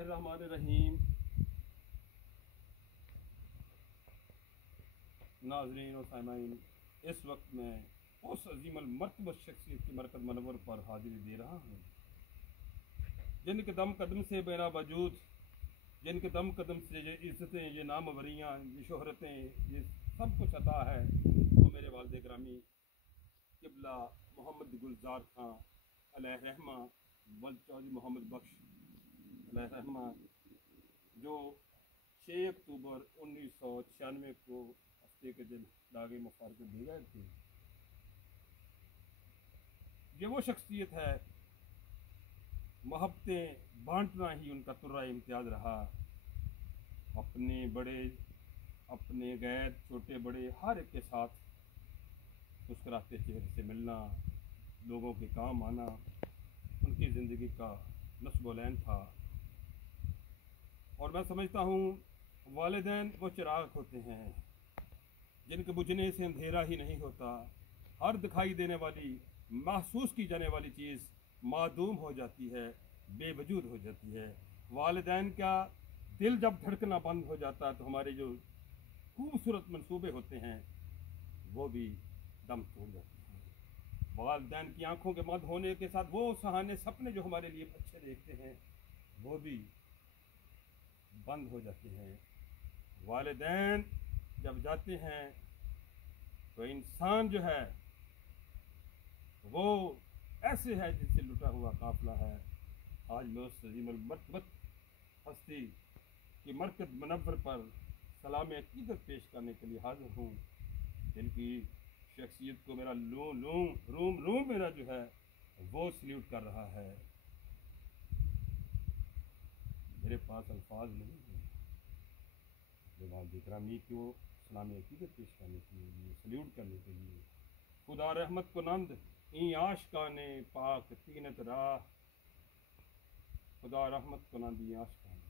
الرحمن الرحیم۔ ناظرین و سامعین، اس وقت میں اس عظیم المرتبہ شخصیت کی مرکز منور پر حاضری دے رہا ہوں، جن کے دم قدم سے میرا وجود، جن کے دم قدم سے یہ عزتیں، یہ ناموریاں، یہ شہرتیں، یہ سب کچھ عطا ہے، وہ میرے والد گرامی قبلہ محمد گلزار خان علیہ رحمہ، والد چودھری محمد بخش علیہ رحمہ، جو 6 اکتوبر 1996 کو ہفتے کے دن داغ مفارقت دے گئے تھے۔ یہ وہ شخصیت ہے، محبتیں بانٹنا ہی ان کا ترہ امتیاز رہا۔ اپنے بڑے، اپنے غیر، چھوٹے بڑے، ہر ایک کے ساتھ مسکراتے چہرے سے ملنا، لوگوں کے کام آنا ان کی زندگی کا نصب و لین تھا۔ اور میں سمجھتا ہوں والدین وہ چراغ ہوتے ہیں جن کے بجھنے سے اندھیرا ہی نہیں ہوتا۔ ہر دکھائی دینے والی، محسوس کی جانے والی چیز معدوم ہو جاتی ہے، بے وجود ہو جاتی ہے۔ والدین کا دل جب دھڑکنا بند ہو جاتا ہے تو ہمارے جو خوبصورت منصوبے ہوتے ہیں وہ بھی دم توڑ جاتے ہیں۔ والدین کی آنکھوں کے مد ہونے کے ساتھ وہ سہانے سپنے جو ہمارے لیے اچھے دیکھتے ہیں وہ بھی بند ہو جاتے ہیں۔ والدین جب جاتے ہیں تو انسان جو ہے وہ ایسے ہے جس سے لٹا ہوا قافلہ ہے۔ آج میں اس عظیم المرتبت ہستی کی مرکز منور پر سلام عقیدت پیش کرنے کے لیے حاضر ہوں، جن کی شخصیت کو میرا روم میرا جو ہے وہ سلیوٹ کر رہا ہے۔ میرے پاس الفاظ نہیں ہیں والد گرامی کو سلام عقیدت پیش کرنے کے لیے، سلیوٹ کرنے کے لیے۔ خدا رحمت کنند این عاشقان پاک تینت راہ، خدا رحمت کنند این عاشقان